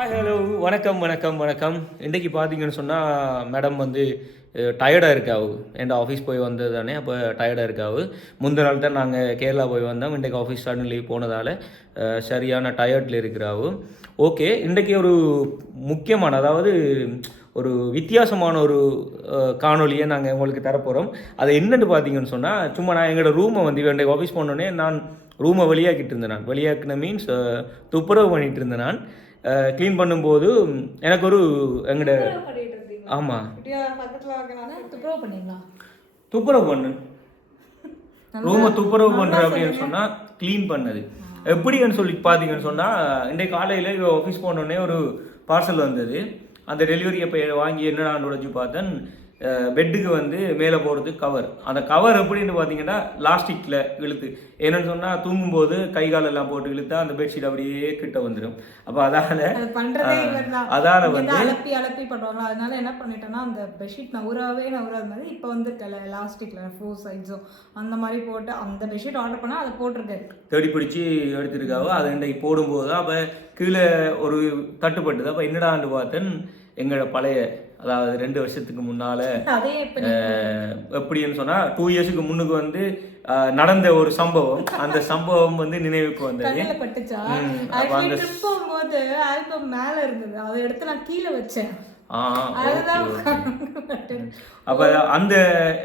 Hi hello வணக்கம் வணக்கம் வணக்கம். இன்றைக்கு பார்த்தீங்கன்னு சொன்னால் மேடம் வந்து டயர்டாக இருக்காவு. என் ஆஃபீஸ் போய் வந்தது தானே அப்போ டயர்டாக இருக்காவு. முந்தின நாள் தான் நாங்கள் கேரளா போய் வந்தோம். இன்றைக்கு ஆஃபீஸ் சடன் லீவ் போனதால் சரியான டயர்டில் இருக்கிறாவு. ஓகே இன்றைக்கி ஒரு முக்கியமான அதாவது ஒரு வித்தியாசமான ஒரு காணொலியை நாங்கள் உங்களுக்கு தரப்போகிறோம் அது என்னென்னு பார்த்தீங்கன்னு சொன்னால் சும்மா நான் எங்களோட ரூமை வந்து இன்றைக்கு ஆஃபீஸ் போனோடனே நான் ரூமை வெளியாக்கிட்டு இருந்தேன் நான். வெளியாக்கின மீன்ஸ் துப்புரவு பண்ணிகிட்டு இருந்தேன் நான். க்ளீன் பண்ணும்போது எனக்கு ஒரு எங்கட ஆமாம் துப்புரவு பண்ணீங்களா? துப்புரவு பண்ணு. ரூமை துப்புரவு பண்ணுற அப்படின்னு சொன்னால் க்ளீன் பண்ணது. எப்படின்னு சொல்லி பார்த்தீங்கன்னு சொன்னால் இன்றைக்கு காலையில் இவ ஆஃபீஸ் போனோடனே ஒரு பார்சல் வந்தது. அந்த டெலிவரி அப்போ வாங்கி என்னடான்னு உடைச்சு பார்த்தேன்? பெட்டுக்கு வந்து மேலே போகிறதுக்கு கவர் அந்த கவர் எப்படின்னு பார்த்தீங்கன்னா லாஸ்டிக்கில் இழுத்து. என்னன்னு சொன்னால் தூங்கும்போது கை காலெல்லாம் போட்டு இழுத்தா அந்த பெட்ஷீட் அப்படியே கிட்ட வந்துடும் அப்போ அதால் அதால வந்து அலப்பி அலப்பி பண்ணுவாங்க அதனால என்ன பண்ணிட்டேன்னா அந்த பெட்ஷீட் நவுறாவே நவுறாத மாதிரி இப்போ வந்து எலாஸ்டிக்ல ஃபோர் சைட்ஸும் அந்த மாதிரி போட்டு அந்த பெட்ஷீட் ஆர்டர் பண்ணா அதை போட்டிருக்காரு தேடி பிடிச்சி எடுத்திருக்காவோ அதை இன்றைக்கு போடும்போது அப்போ கீழே ஒரு தட்டுப்பட்டது. அப்போ என்னடான்னு பார்த்தேன் எங்களோட பழைய அதாவது ரெண்டு வருஷத்துக்கு முன்னால் எப்படின்னு சொன்னால் டூ இயர்ஸுக்கு முன்னுக்கு வந்து நடந்த ஒரு சம்பவம். அந்த சம்பவம் வந்து நினைவுக்கு வந்தது. ட்ரிப் போகும்போது ஆல்பம் மேல இருந்தது. அதை எடுத்து நான் கீழே வச்சேன். அப்போ அந்த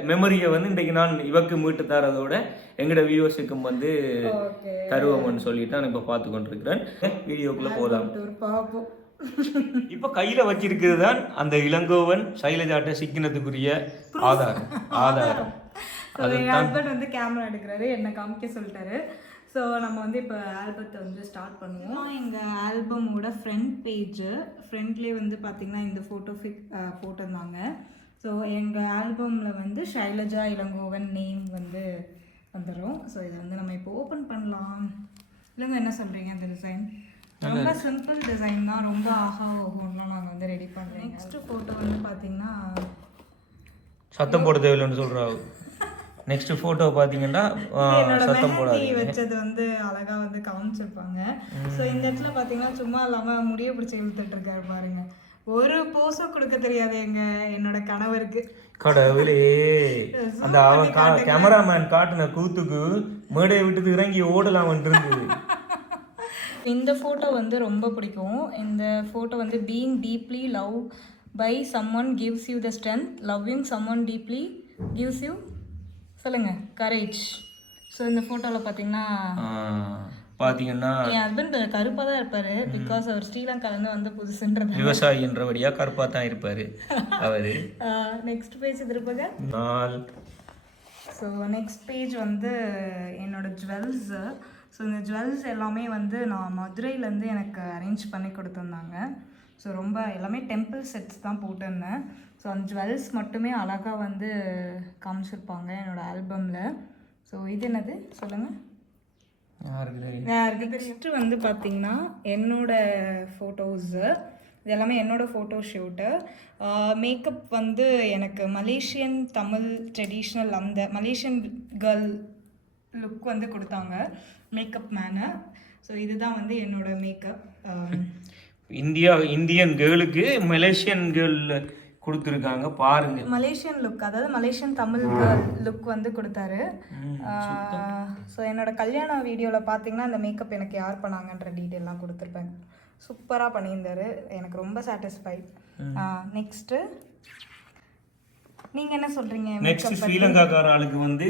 மெமரியை வந்து இன்றைக்கு நான் இவக்கு மீட்டு தரதோட எங்களோட வியூவர்ஸுக்கும் வந்து தருவோம்னு சொல்லிட்டு நான் இப்போ பார்த்து கொண்டிருக்கிறேன் வீடியோக்குள்ளே போகலாம் இப்போ கையில் வச்சிருக்கிறது தான் அந்த இளங்கோவன் சைலஜாட்ட சிக்கினத்துக்குரிய ஆதாரம் ஆதாரம். ஹஸ்பண்ட் வந்து கேமரா எடுக்கிறாரு என்னை காமிக்க சொல்லிட்டாரு. ஸோ நம்ம வந்து இப்போ ஆல்பத்தை வந்து ஸ்டார்ட் பண்ணுவோம். எங்கள் ஆல்பமோட ஃப்ரண்ட் பேஜு ஃப்ரண்ட்லேயே வந்து பார்த்திங்கன்னா இந்த ஃபோட்டோ ஃபிக் போட்டிருந்தாங்க. ஸோ எங்கள் ஆல்பமில் வந்து ஷைலஜா இளங்கோவன் நேம் வந்து வந்துடும் ஸோ இதை வந்து நம்ம இப்போ ஓப்பன் பண்ணலாம். இல்லைங்க என்ன சொல்கிறீங்க அந்த டிசைன் ரொம்ப சிம்பிள் டிசைன் தான். ரொம்ப ஆஹா ஓஹோன்லாம் நாங்கள் வந்து ரெடி பண்ணுறோம் நெக்ஸ்ட் ஃபோட்டோ வந்து பார்த்தீங்கன்னா சத்தம் போட தேவையில்லைன்னு சொல்கிறாங்க நெக்ஸ்ட் ஃபோட்டோ பார்த்தீங்கன்னா சத்தம் போடாதீங்க. வச்சது வந்து அழகா வந்து காமிச்சிருப்பாங்க. ஸோ இந்த இடத்துல பாத்தீங்கன்னா சும்மா இல்லாம முடிய பிடிச்சி இழுத்துட்டு இருக்காரு பாருங்க. ஒரு போஸும் கொடுக்க தெரியாது எங்க என்னோட கணவருக்கு. கடவுளே. அந்த அவன் கா கேமராமேன் காட்டின கூத்துக்கு மேடையை விட்டு இறங்கி ஓடலாம் இருந்தது. இந்த ஃபோட்டோ வந்து ரொம்ப பிடிக்கும். இந்த ஃபோட்டோ வந்து being deeply loved by someone gives you the strength loving someone deeply gives you சொல்லுங்க கரேஜ் ஸோ இந்த ஃபோட்டோவில் பார்த்தீங்கன்னா பார்த்தீங்கன்னா என் ஹஸ்பண்ட் கருப்பாக தான் இருப்பாரு. பிகாஸ் அவர் ஸ்ரீலங்காலேருந்து வந்து புதுசுன்றது விவசாயி என்றபடியா கருப்பாக தான் இருப்பார் அவர். Next page திருப்பங்க. நாள். ஸோ நெக்ஸ்ட் பேஜ் வந்து என்னோட ஜுவல்ஸு ஸோ இந்த ஜுவல்ஸ் எல்லாமே வந்து நான் மதுரையிலேருந்து எனக்கு அரேஞ்ச் பண்ணி கொடுத்துருந்தாங்க. ஸோ ரொம்ப எல்லாமே டெம்பிள் செட்ஸ் தான் போட்டிருந்தேன். ஸோ அந்த ஜுவல்ஸ் மட்டுமே அழகாக வந்து காமிச்சிருப்பாங்க என்னோட ஆல்பமில் ஸோ இது என்னது? சொல்லுங்கள் தெரியும் வந்து பார்த்தீங்கன்னா என்னோட ஃபோட்டோஸு இது எல்லாமே என்னோட ஃபோட்டோ ஷூட்டு மேக்கப் வந்து எனக்கு மலேசியன் தமிழ் ட்ரெடிஷ்னல் அந்த மலேசியன் கேர்ள் லுக் வந்து கொடுத்தாங்க. மேக்கப் மேனை ஸோ இதுதான் வந்து என்னோட மேக்கப் இந்தியா இந்தியன் கேர்ளுக்கு மலேசியன் கேர்ள் கொடுத்துருக்காங்க பாருங்க. மலேசியன் லுக் அதாவது மலேசியன் தமிழ் லுக் வந்து கொடுத்தாரு. ஸோ என்னோட கல்யாண வீடியோவில் பார்த்தீங்கன்னா அந்த மேக்கப் எனக்கு யார் பண்ணாங்கன்ற டீட்டெயிலாம் கொடுத்துருப்பேன் சூப்பராக பண்ணியிருந்தாரு. எனக்கு ரொம்ப சாட்டிஸ்ஃபைட் நெக்ஸ்ட்டு நீங்கள் என்ன சொல்கிறீங்க நெக்ஸ்ட் ஸ்ரீலங்காக்கார ஆளுக்கு வந்து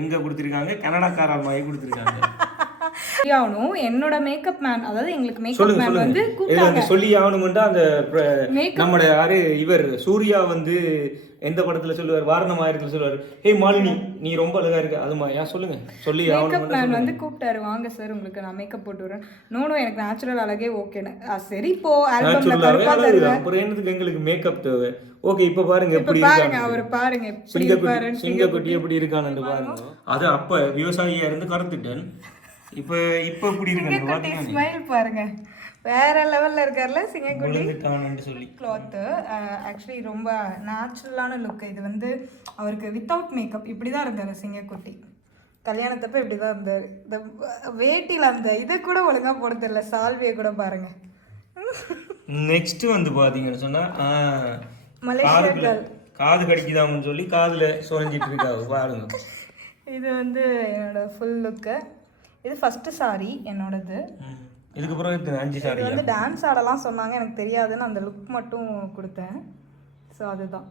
எங்க கொடுத்துருக்காங்க? கனடாக்கார மாதிரி கொடுத்துருக்காங்க. ஆகணும் என்னோட மேக்கப் மேன் அதாவது எங்களுக்கு மேக்கப் மேன் வந்து வந்து சொல்லி ஆகணுமெண்டா அந்த நம்மட யாரு இவர் சூர்யா வந்து எந்த படத்துல சொல்லுவார்? வாரணம் ஆயிரத்துல சொல்லுவார். ஹே மாலினி நீ ரொம்ப அழகா இருக்க. அது மாதிரி ஏன் சொல்லுங்க. சொல்லி மேக்கப் மேன் வந்து கூப்பிட்டாரு. வாங்க சார் உங்களுக்கு நான் மேக்கப் போட்டு விடுறேன். நோனோ எனக்கு நேச்சுரல் அழகே ஓகேன்னு சரி இப்போ ஆல்பம்ல கருப்பா தருவேன். அப்புறம் என்னதுக்கு எங்களுக்கு மேக்கப் தேவை? ஓகே இப்ப பாருங்க எப்படி பாருங்க அவர் பாருங்க எப்படி இருப்பாருன்னு சிங்கக்குட்டி எப்படி இருக்கான்னு பாருங்க. அது அப்ப விவசாயியா இருந்து கருத்துட்டேன். இப்ப இப்ப சிங்கக்குட்டி பாத்தீங்கன்னா ஸ்மைல் பாருங்க. வேற லெவல்ல இருக்கார்ல சிங்கக்குட்டி? சொல்லி. கிளாத்து ஆக்சுவலி ரொம்ப நேச்சுரலான லுக் இது வந்து அவருக்கு வித்தவுட் மேக்கப் இப்படி தான் இருந்தார் சிங்கக்குட்டி. கல்யாணத்தப்ப இப்படி தான் இருந்தார். இந்த வேட்டியில் அந்த இதை கூட ஒழுங்கா போட தெரியல. சால்வியை கூட பாருங்க. நெக்ஸ்ட் வந்து பாத்தீங்கன்னு சொன்னா ஆ, மலேசியா காது கடிக்குதாமன்னு சொல்லி காதுல சுரஞ்சிட்டு இருக்காவு பாருங்க. இது வந்து என்னோட ஃபுல் லுக்கு இது ஃபஸ்ட்டு சாரி என்னோடது. இதுக்கு பிறகு அஞ்சு சாரியா வந்து டான்ஸ் ஆடலாம் சொன்னாங்க எனக்கு தெரியாதுன்னு அந்த லுக் மட்டும் கொடுத்தேன். ஸோ அதுதான்.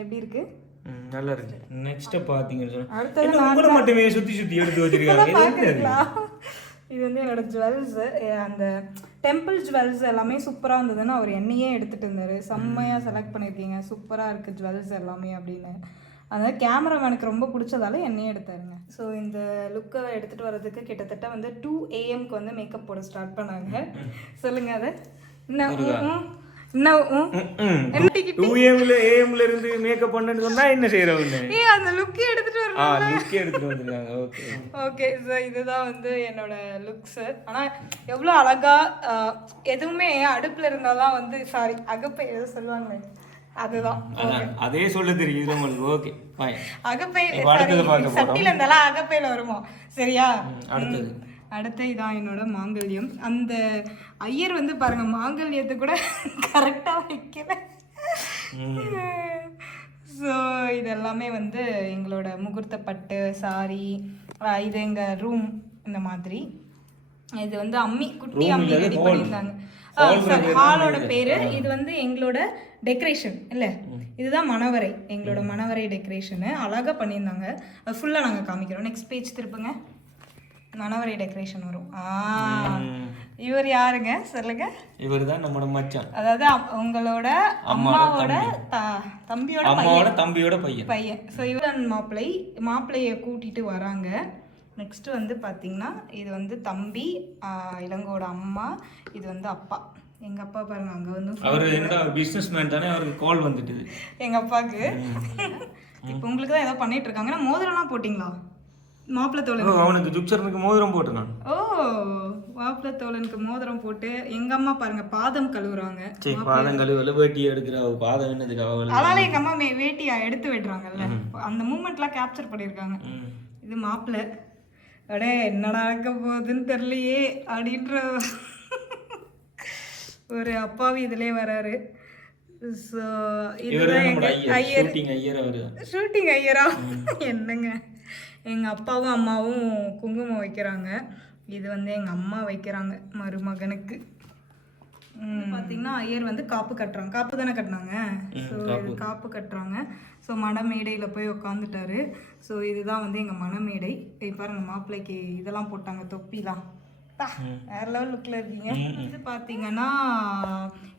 எப்படி இருக்கு? நல்லா இருக்கு. நெக்ஸ்ட் பாத்தீங்கன்னு அடுத்தது உங்களை மட்டுமே சுத்தி சுத்தி எடுத்து வச்சிருக்காங்க. இது வந்து என்னோட ஜுவல்ஸ் அந்த டெம்பிள் ஜுவல்ஸ் எல்லாமே சூப்பராக இருந்ததுன்னு அவர் என்னையே எடுத்துட்டு இருந்தாரு. செம்மையாக செலக்ட் பண்ணியிருக்கீங்க சூப்பராக இருக்குது ஜுவல்ஸ் எல்லாமே அப்படின்னு. அதனால கேமராமேனுக்கு ரொம்ப பிடிச்சதால என்னையே எடுத்தாருங்க. ஸோ இந்த லுக்கை எடுத்துகிட்டு வர்றதுக்கு கிட்டத்தட்ட வந்து டூ ஏஎம்க்கு வந்து மேக்கப் போட ஸ்டார்ட் பண்ணாங்க. சொல்லுங்க அதை. இன்னும் இருந்து மேக்கப் பண்ணன்னு சொன்னா என்ன ஏய் அந்த லுக்கே எடுத்துட்டு வர ஆ லுக்கே எடுத்துட்டு வந்திருக்காங்க ஓகே ஓகே இதுதான் வந்து என்னோட லுக்ஸு ஆனால் எவ்வளோ அழகா எதுவுமே அடுப்பில் இருந்தால் தான் வந்து சாரி அகப்பை எதோ சொல்லுவாங்களே. அதுதான். அதே சொல்ல தெரியுது உங்களுக்கு. ஓகே ஃபைன் அகப்பை இப்ப அடுத்தது sorry, பார்க்க போறோம். சட்டியில் இருந்தாலும் அகப்பையில் வருமா? சரியா? அடுத்தது. அடுத்து இதான் என்னோட மாங்கல்யம். அந்த ஐயர் வந்து பாருங்க மாங்கல்யத்தை கூட கரெக்டாக வைக்கல. ஸோ இது எல்லாமே வந்து எங்களோட முகூர்த்த பட்டு சாரி இது எங்கள் ரூம் இந்த மாதிரி. இது வந்து அம்மி குட்டி அம்மி ரெடி. பண்ணியிருந்தாங்க. ஹாலோட பேரு. இது வந்து எங்களோட டெக்கரேஷன் இல்ல? இதுதான் மணவரை. எங்களோட மணவரை டெக்கரேஷனு அழகா பண்ணியிருந்தாங்க. அது ஃபுல்லாக நாங்கள் காமிக்கிறோம். நெக்ஸ்ட் பேஜ் திருப்புங்க. மணவரை டெக்கரேஷன் வரும். இவர் யாருங்க? சொல்லுங்க. இவர் தான் நம்மளோட மச்சான். அதாவது உங்களோட அம்மாவோட தம்பியோட அம்மாவோட தம்பியோட பையன். பையன். ஸோ இவர் மாப்பிள்ளை மாப்பிள்ளைய கூட்டிட்டு வராங்க. நெக்ஸ்ட் வந்து பார்த்தீங்கன்னா இது வந்து தம்பி இளங்கோட அம்மா இது வந்து அப்பா. எங்க அப்பா பாருங்க அங்க வந்து அவர் என்ன பிசினஸ் மேன் தானே அவருக்கு கால் வந்துட்டுது. எங்க அப்பாவுக்கு இப்போ உங்களுக்கு தான் ஏதோ பண்ணிட்டு இருக்காங்கன்னா மோதிரம்லாம் போட்டிங்களா? மாப்பிள்ளை தோழன் அவனுக்கு ஜுக்சரனுக்கு மோதிரம் போட்டுருக்கான் ஓ மாப்பிள்ளை தோழனுக்கு மோதிரம் போட்டு எங்க அம்மா பாருங்க பாதம் கழுவுறாங்க. சரி பாதம் கழுவல வேட்டி எடுக்கிற பாதம் என்னதுக்கு அதனால எங்க அம்மா வேட்டியை எடுத்து விடுறாங்கல்ல. அந்த மூமெண்ட்லாம் கேப்சர் பண்ணியிருக்காங்க. இது மாப்பிள்ளை. அடே என்ன நடக்க போகுதுன்னு தெரியலையே அப்படின்ற ஒரு அப்பாவி இதுலயே வராரு. ஸோ இதுதான் ஐயர் ஷூட்டிங் ஐயர் அவரு. ஷூட்டிங் ஐயரா? என்னங்க? எங்க அப்பாவும் அம்மாவும் குங்குமம் வைக்கிறாங்க. இது வந்து எங்க அம்மா வைக்கிறாங்க மருமகனுக்கு. ம், பாத்தீங்கன்னா ஐயர் வந்து காப்பு கட்டுறாங்க. காப்பு தானே கட்டினாங்க. ஸோ இது காப்பு. கட்டுறாங்க. ஸோ மணமேடையில் போய் உக்காந்துட்டாரு. ஸோ இதுதான் வந்து எங்கள் மணமேடை இப்போ பாருங்க மாப்பிள்ளைக்கு இதெல்லாம் போட்டாங்க தொப்பிலாம். வேற லெவல் லுக்கில் இருக்கீங்க. இது பார்த்தீங்கன்னா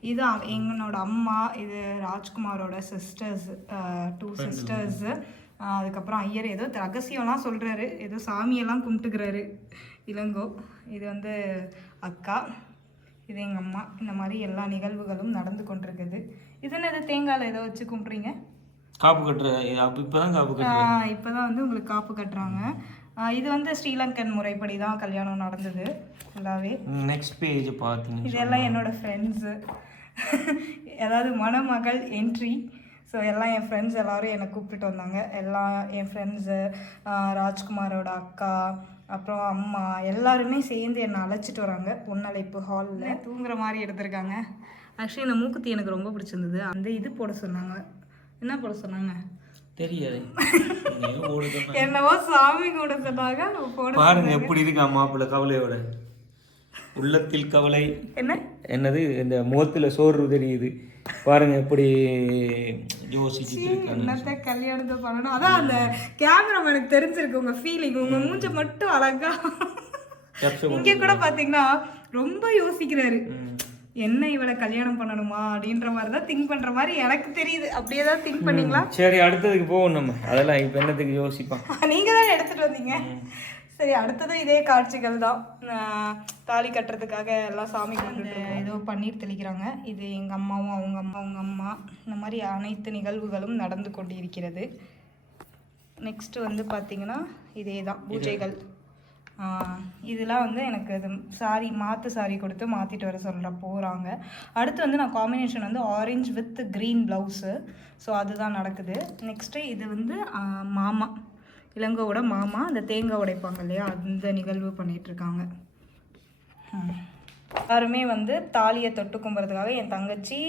இது எங்களோட அம்மா இது ராஜ்குமாரோட சிஸ்டர்ஸ் டூ சிஸ்டர்ஸ் அதுக்கப்புறம் ஐயர் ஏதோ ரகசியம்லாம் சொல்கிறாரு ஏதோ சாமியெல்லாம் கும்பிட்டுக்கிறாரு. இளங்கோ. இது வந்து அக்கா. இது எங்கள் அம்மா இந்த மாதிரி எல்லா நிகழ்வுகளும் நடந்து கொண்டிருக்குது. இது என்னது தேங்காயில் ஏதோ வச்சு கும்பிட்றீங்க? காப்பு கட்டுற இப்பதான் காப்பு கட்டுற இப்போ தான் வந்து உங்களுக்கு காப்பு கட்டுறாங்க. இது வந்து ஸ்ரீலங்கன் முறைப்படி தான் கல்யாணம் நடந்தது ஃபுல்லாகவே நெக்ஸ்ட் பேஜ் பார்த்தீங்க இதெல்லாம் என்னோட ஃப்ரெண்ட்ஸு அதாவது மணமகள் என்ட்ரி ஸோ எல்லாம் என் ஃப்ரெண்ட்ஸ் எல்லாரும் என்னை கூப்பிட்டுட்டு வந்தாங்க. எல்லாம் என் ஃப்ரெண்ட்ஸு ராஜ்குமாரோட அக்கா அப்புறம் அம்மா எல்லாருமே சேர்ந்து என்னை அழைச்சிட்டு வராங்க. பொன்னழைப்பு ஹாலில் தூங்குற மாதிரி எடுத்திருக்காங்க? ஆக்சுவலி இந்த மூக்குத்தி எனக்கு ரொம்ப பிடிச்சிருந்தது. அந்த இது போட சொன்னாங்க. என்ன போட சொன்னாங்க? தெரியாது. என்னவோ சாமி கூட சொன்னாங்க. பாருங்க எப்படி இருக்கா மாப்பிள்ளை கவலையோட. உள்ளத்தில் கவலை. என்ன? என்னது? இந்த முகத்துல சோறு தெரியுது. பாருங்க எப்படி யோசிச்சுட்டு கல்யாணத்தை பண்ணணும்? அதான் அந்த கேமராமேனுக்கு தெரிஞ்சிருக்கு உங்க ஃபீலிங் உங்க மூஞ்ச மட்டும் அழகா. இங்க கூட பாத்தீங்கன்னா ரொம்ப யோசிக்கிறாரு. என்ன இவளை கல்யாணம் பண்ணணுமா அப்படின்ற மாதிரி தான் திங்க் பண்ற மாதிரி எனக்கு தெரியுது. அப்படியே தான் திங்க் பண்ணீங்களா? சரி அடுத்ததுக்கு போவோம் நம்ம. அதெல்லாம் இப்ப என்னத்துக்கு யோசிப்பான்? நீங்க தான் எடுத்துட்டு வந்தீங்க. சரி அடுத்ததும் இதே காட்சிகள் தான். தாலி கட்டுறதுக்காக எல்லாம் சாமி கும்பிட்டு ஏதோ பன்னீர் தெளிக்கிறாங்க. இது எங்க அம்மாவும் அவங்க அம்மா அவங்க அம்மா இந்த மாதிரி அனைத்து நிகழ்வுகளும் நடந்து கொண்டிருக்கிறது. நெக்ஸ்ட் வந்து பார்த்தீங்கன்னா இதே தான் பூஜைகள். இதெல்லாம் வந்து எனக்கு இது சாரி மாற்று சாரி கொடுத்து மாற்றிட்டு வர சொல்கிற போகிறாங்க அடுத்து வந்து நான் காம்பினேஷன் வந்து orange with green blouse so அதுதான் நடக்குது. நெக்ஸ்ட்டு இது வந்து மாமா. இளங்கோவோட மாமா அந்த தேங்காய் உடைப்பாங்க இல்லையா அந்த நிகழ்வு பண்ணிகிட்ருக்காங்க எல்லாருமே வந்து தாலியை தொட்டு கும்புறதுக்காக என் தங்கச்சி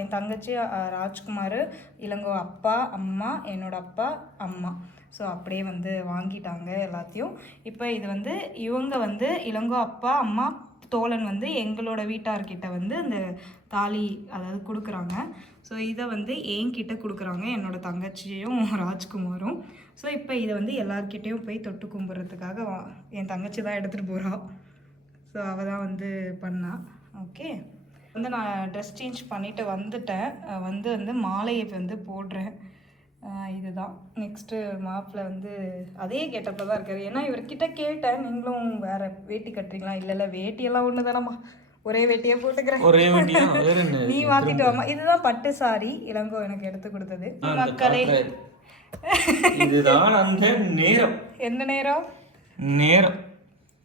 என் தங்கச்சி ராஜ்குமார் இளங்கோ அப்பா அம்மா என்னோட அப்பா அம்மா. ஸோ அப்படியே வந்து வாங்கிட்டாங்க எல்லாத்தையும். இப்போ இது வந்து இவங்க வந்து இளங்கோ அப்பா அம்மா தோழன் வந்து எங்களோட வீட்டார்கிட்ட வந்து அந்த தாலி அதாவது கொடுக்குறாங்க. ஸோ இதை வந்து என்கிட்ட கொடுக்குறாங்க. என்னோட தங்கச்சியும் ராஜ்குமாரும். ஸோ இப்போ இதை வந்து எல்லார்கிட்டேயும் போய் தொட்டு கும்பிட்றதுக்காக வா- என் தங்கச்சி தான் எடுத்துகிட்டு போகிறாள் ஸோ அவள் தான் வந்து பண்ணா. ஓகே வந்து நான் ட்ரெஸ் சேஞ்ச் பண்ணிவிட்டு வந்துட்டேன். வந்து வந்து மாலையை வந்து போடுறேன். இதுதான். நெக்ஸ்ட்டு மாப்பிள்ளை வந்து அதே கெட்டப்பில் தான் இருக்காரு. ஏன்னா இவர்கிட்ட கேட்டேன். நீங்களும் வேற வேட்டி கட்டுறீங்களா? இல்லை இல்லை வேட்டியெல்லாம் ஒன்று தானம்மா. ஒரே வேட்டியே போட்டுக்கிறேன். ஒரே நீ மாத்திட்டு வாமா இதுதான் பட்டு சாரி இளங்கோ எனக்கு எடுத்து கொடுத்தது. மக்களே. இதுதான் அந்த நேரம். எந்த நேரம்? நேரம்.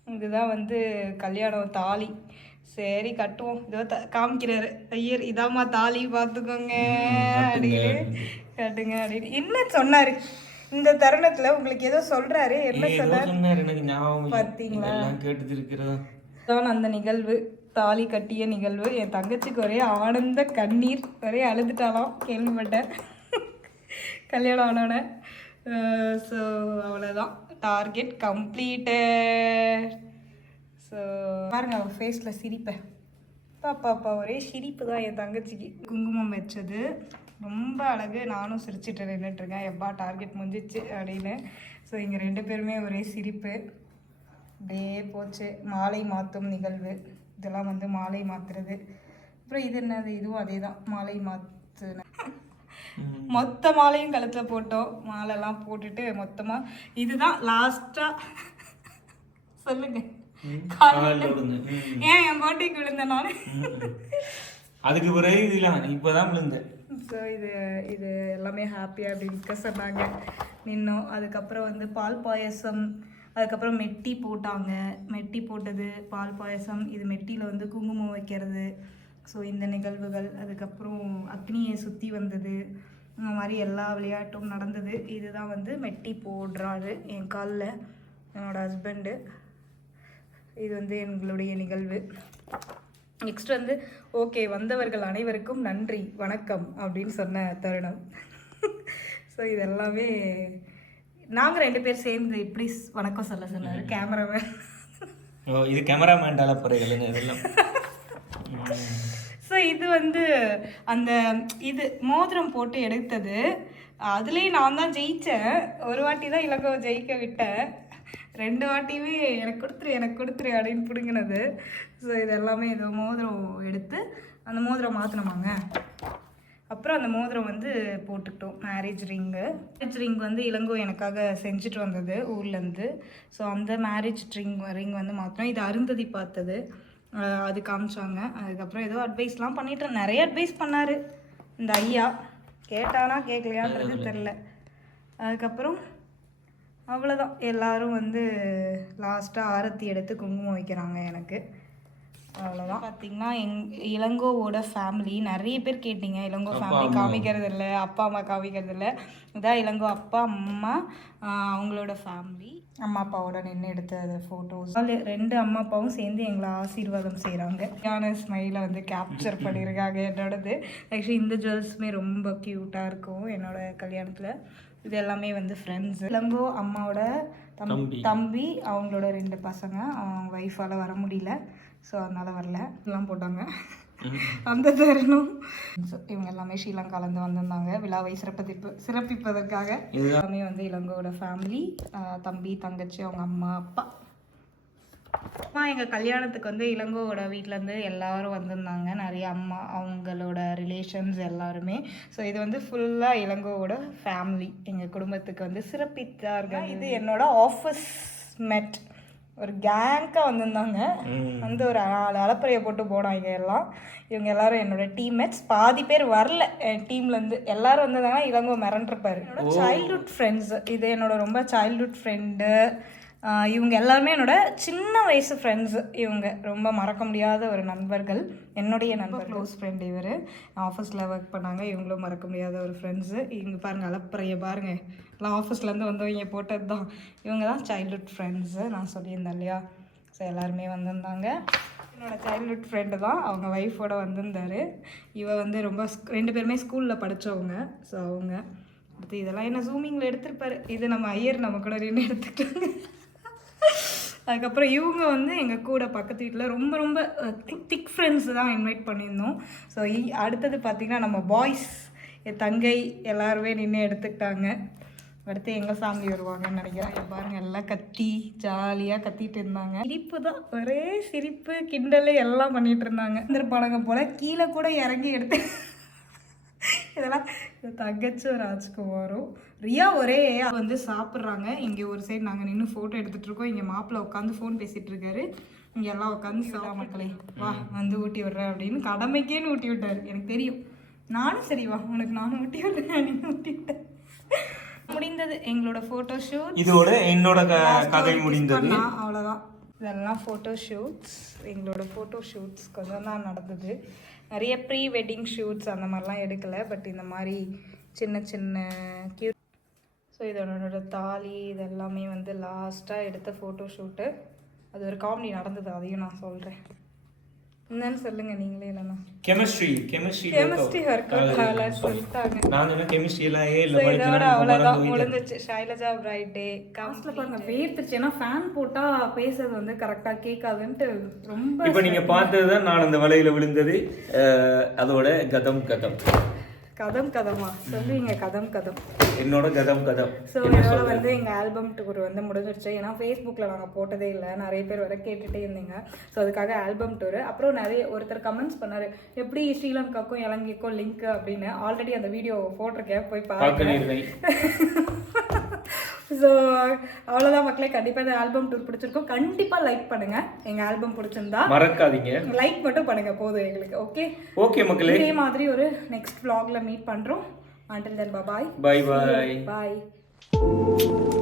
இதுதான் வந்து கல்யாணம் தாலி. சரி கட்டுவோம். இதோ காமிக்கிறாரு. ஐயர் இதாம்மா தாலி பார்த்துக்கோங்க. அப்படின்னு. கட்டுங்க அப்படின்னு. என்ன சொன்னாரு. இந்த தருணத்துல உங்களுக்கு ஏதோ சொல்றாரு. என்ன சொன்னார்? எனக்கு ஞாபகம் கேட்டுட்டு இருக்கிறதா தான் அந்த நிகழ்வு. தாலி கட்டிய நிகழ்வு. என் தங்கச்சிக்கு ஒரே ஆனந்த கண்ணீர். ஒரே அழுதுட்டாலாம் கேள்விப்பட்டேன். கல்யாணம் ஆனோடனே ஸோ அவ்வளோதான் டார்கெட் கம்ப்ளீட்டட் ஸோ பாருங்க அவள் ஃபேஸில் சிரிப்பேன் பாப்பா அப்பா ஒரே சிரிப்பு தான் என் தங்கச்சிக்கு. குங்குமம் வச்சது. ரொம்ப அழகு. நானும் சிரிச்சிட்டு நின்றுட்டுருக்கேன் எப்பா டார்கெட் முடிஞ்சிச்சு அப்படின்னு. ஸோ இங்கே ரெண்டு பேருமே ஒரே சிரிப்பு. அப்படியே போச்சு. மாலை மாற்றும் நிகழ்வு. இதெல்லாம் வந்து மாலை மாத்துறது. அப்புறம் இது என்னது? இதுவும் அதே தான் மாலை மாற்றுன மொத்த மாலையும் கழுத்தில் போட்டோம். மாலைலாம் போட்டுட்டு மொத்தமாக இதுதான் லாஸ்ட்டாக சொல்லுங்க. காலில் விழுந்து. ம். ஏன் என் பாட்டிக்கு விழுந்தேன் நான். அதுக்கு பிறகு இதெல்லாம் இப்பதான் விழுந்த ஸோ இது இது எல்லாமே ஹாப்பியாக அப்படின்னு சொன்னாங்க. நின்னோம். அதுக்கப்புறம் வந்து பால் பாயசம் அதுக்கப்புறம் மெட்டி போட்டாங்க. மெட்டி போட்டது பால் பாயசம் இது மெட்டியில் வந்து குங்குமம் வைக்கிறது. ஸோ இந்த நிகழ்வுகள். அதுக்கப்புறம் அக்னியை சுற்றி வந்தது. இந்த மாதிரி எல்லா விளையாட்டும் நடந்தது. இதுதான் வந்து மெட்டி போடுறாரு என் காலில் என்னோட ஹஸ்பண்டு இது வந்து எங்களுடைய நிகழ்வு. நெக்ஸ்ட் வந்து ஓகே வந்தவர்கள் அனைவருக்கும் நன்றி வணக்கம் அப்படின்னு சொன்ன தருணம். ஸோ இது எல்லாமே நாங்கள் ரெண்டு பேர் சேர்ந்து இப்படி வணக்கம் சொல்ல சொன்னார் கேமராமேன் ஓ இது கேமராமேன் அலப்பறைகள் இதெல்லாம். ஸோ இது வந்து அந்த இது மோதிரம் போட்டு எடுத்தது. அதுலேயும் நான் தான் ஜெயித்தேன் ஒரு வாட்டி தான் இலங்கை ஜெயிக்க விட்டேன். ரெண்டு வாட்டியுமே எனக்கு கொடுத்துரு எனக்கு கொடுத்துரு அப்படின்னு பிடுங்கினது. ஸோ இது எல்லாமே இது மோதிரம் எடுத்து அந்த மோதிரம் மாற்றினோமாங்க அப்புறம் அந்த மோதிரம் வந்து போட்டுக்கிட்டோம் மேரேஜ் ரிங்கு மேரேஜ் ரிங் வந்து இளங்கோ எனக்காக செஞ்சுட்டு வந்தது ஊர்லேருந்து ஸோ அந்த மேரேஜ் ரிங் ரிங் வந்து மாத்திரம் இது அருந்ததி பார்த்தது. அது காமிச்சாங்க. அதுக்கப்புறம் ஏதோ அட்வைஸ்லாம் பண்ணிட்டு நிறைய அட்வைஸ் பண்ணார். இந்த ஐயா. கேட்டானா கேட்கலையான்றது தெரில அதுக்கப்புறம் அவ்வளோதான் எல்லாரும் வந்து லாஸ்ட்டாக ஆரத்தி எடுத்து குங்குமம் வைக்கிறாங்க எனக்கு. அவ்வளோதான் பார்த்தீங்கன்னா எங் இளங்கோவோட ஃபேமிலி நிறைய பேர் கேட்டீங்க. இளங்கோ ஃபேமிலி காமிக்கிறது இல்லை அப்பா அம்மா காமிக்கிறது இல்லை இதான் இளங்கோ அப்பா அம்மா அவங்களோட ஃபேமிலி அம்மா அப்பாவோட நின்று எடுத்த அது ஃபோட்டோஸ் ரெண்டு அம்மா அப்பாவும் சேர்ந்து எங்களை ஆசீர்வாதம் செய்கிறாங்க யான ஸ்மைலை வந்து கேப்சர் பண்ணியிருக்காங்க என்னோடது. ஆக்சுவலி இந்த ஜுவல்ஸுமே ரொம்ப க்யூட்டாக இருக்கும் என்னோட கல்யாணத்தில். இது எல்லாமே வந்து ஃப்ரெண்ட்ஸ் இளங்கோ அம்மாவோட தம்பி. தம்பி. அவங்களோட ரெண்டு பசங்க. அவங்க ஒய்ஃபால் வர முடியல. ஸோ அதனால் வரல. எல்லாம் போட்டாங்க. அந்த தருணம். So, இவங்க எல்லாமே ஸ்ரீலங்காலேருந்து வந்திருந்தாங்க. விழாவை சிறப்பிப்பு சிறப்பிப்பதற்காக. எல்லாமே வந்து இளங்கோட ஃபேமிலி தம்பி தங்கச்சி அவங்க அம்மா அப்பா. அம்மா எங்கள் கல்யாணத்துக்கு வந்து இளங்கோவோட வீட்டிலேருந்து எல்லாரும் வந்திருந்தாங்க. நிறைய அம்மா அவங்களோட ரிலேஷன்ஸ் எல்லாருமே. ஸோ இது வந்து ஃபுல்லாக இளங்கோவோட ஃபேமிலி எங்கள் குடும்பத்துக்கு வந்து சிறப்பித்தார்கள் இது என்னோட ஆஃபீஸ் மெட் ஒரு கேங்காக வந்திருந்தாங்க. வந்து ஒரு நாலு அலப்பறையை போட்டு போனாங்க எல்லாம். இவங்க எல்லாரும் என்னோட டீம்மேட்ஸ் பாதி பேர் வரல. என் டீம்லேருந்து எல்லாரும் வந்திருந்தாங்கன்னா இளங்கோ மிரண்டிருப்பாரு. என்னோட சைல்ட்ஹுட் ஃப்ரெண்ட்ஸ் இது என்னோட ரொம்ப சைல்ட்ஹுட் ஃப்ரெண்டு இவங்க எல்லாருமே என்னோட சின்ன வயசு ஃப்ரெண்ட்ஸ் இவங்க ரொம்ப மறக்க முடியாத ஒரு நண்பர்கள். என்னுடைய நண்பர் க்ளோஸ் ஃப்ரெண்ட் இவர். ஆஃபீஸில் ஒர்க் பண்ணாங்க. இவங்களும் மறக்க முடியாத ஒரு ஃப்ரெண்ட்ஸு இவங்க பாருங்கள் அலப்பறைய பாருங்கள் எல்லாம் ஆஃபீஸ்லேருந்து வந்தவங்க போட்டது தான் இவங்க தான் சைல்ட்ஹுட் ஃப்ரெண்ட்ஸு நான் சொல்லியிருந்தேன் இல்லையா? ஸோ எல்லாருமே வந்திருந்தாங்க. என்னோட சைல்ட்ஹுட் ஃப்ரெண்டு தான் அவங்க ஒய்ஃபோட வந்திருந்தாரு. இவ வந்து ரொம்ப ரெண்டு பேருமே ஸ்கூலில் படித்தவங்க ஸோ அவங்க அடுத்து இதெல்லாம் என்ன ஜூமிங்கில் எடுத்திருப்பாரு. இது நம்ம ஐயர் நம்ம கூட நின்று எடுத்துக்கிட்டாங்க. அதுக்கப்புறம் இவங்க வந்து எங்கள் கூட பக்கத்து வீட்டில் ரொம்ப ரொம்ப திக் ஃப்ரெண்ட்ஸ் தான் இன்வைட் பண்ணியிருந்தோம். ஸோ அடுத்தது பார்த்திங்கன்னா நம்ம பாய்ஸ் என் தங்கை எல்லாருமே நின்று எடுத்துக்கிட்டாங்க. அடுத்து எங்கள் ஃபேமிலி வருவாங்கன்னு நினைக்கிறேன். பாருங்கள் எல்லாம் கத்தி ஜாலியாக கத்திட்டு இருந்தாங்க. சிரிப்பு தான் ஒரே சிரிப்பு கிண்டல் எல்லாம் பண்ணிகிட்டு இருந்தாங்க. இருந்திருப்பானுங்க போல் கீழே கூட இறங்கி எடுத்து இதெல்லாம் தங்கச்சும் ராஜ்குமாரும். ரியா ஒரே வந்து சாப்பிட்றாங்க. இங்கே ஒரு சைடு நாங்கள் நின்று ஃபோட்டோ எடுத்துட்டு இருக்கோம். இங்கே மாப்பிள்ளை உட்காந்து ஃபோன் பேசிட்டு இருக்காரு. இங்கே எல்லாம் உட்காந்து சொல்லா மக்களே. வா வந்து ஊட்டி விடுறேன் அப்படின்னு கடமைக்கேன்னு ஊட்டி விட்டாரு. எனக்கு தெரியும். நானும் சரி வா உனக்கு நானும் ஊட்டி விடுறேன் அப்படின்னு ஊட்டி விட்டேன். முடிந்தது. எங்களோட ஃபோட்டோ ஷூட் இதோட என்னோட கதை முடிந்தது. அவ்வளோதான் இதெல்லாம் ஃபோட்டோ ஷூட்ஸ் எங்களோட ஃபோட்டோ ஷூட்ஸ் கொஞ்சம் தான் நடந்தது. நிறைய ப்ரீ வெட்டிங் ஷூட்ஸ் அந்த மாதிரிலாம் எடுக்கலை. பட் இந்த மாதிரி சின்ன சின்ன கியூ ஸோ இதோட தாலி இதெல்லாமே வந்து லாஸ்ட்டாக எடுத்த ஃபோட்டோ ஷூட்டு அது ஒரு காமெடி நடந்தது அதையும் நான் சொல்கிறேன் என்னன்னு சொல்லுங்கள் நீங்களே இல்லைன்னா chemistry chemistry chemistry work out சொல்லிட்டாங்க. நான் சொன்ன இல்ல இதோட அவ்வளோதான் முடிஞ்சிச்சு. ஷைலஜா பிரைட்டே காஸ்ட்ல பாருங்க வேர்த்துச்சு. ஏன்னா ஃபேன் போட்டா பேசுறது வந்து கரெக்டா கேட்காதுன்ட்டு ரொம்ப இப்போ நீங்க பார்த்தது தான் நான் அந்த வலையில விழுந்தது. அதோட கதம் கதம். கதம் கதமா? சொல்லுவீங்க கதம் கதம். என்னோட கதம் கதம். ஸோ இதோட வந்து எங்கள் ஆல்பம் டூர் வந்து முடிஞ்சிருச்சு. ஏன்னா ஃபேஸ்புக்கில் நாங்கள் போட்டதே இல்லை. நிறைய பேர் வர கேட்டுகிட்டே இருந்தீங்க. ஸோ அதுக்காக ஆல்பம் டூர் அப்புறம் நிறைய ஒருத்தர் கமெண்ட்ஸ் பண்ணாரு. எப்படி ஸ்ரீலங்காக்கும் இலங்கைக்கும் லிங்க் அப்படின்னு. ஆல்ரெடி அந்த வீடியோ போட்டிருக்கேன். போய் பாருங்க. ஸோ அவ்வளோதான் மக்களே கண்டிப்பாக இந்த ஆல்பம் டூர் பிடிச்சிருக்கோம். கண்டிப்பாக லைக் பண்ணுங்க. எங்கள் ஆல்பம் பிடிச்சிருந்தா மறக்காதீங்க. லைக் மட்டும் பண்ணுங்க போதும் எங்களுக்கு ஓகே ஓகே மக்களே. இதே மாதிரி ஒரு நெக்ஸ்ட் vlogல மீட் பண்ணுறோம் until then bye bye bye bye.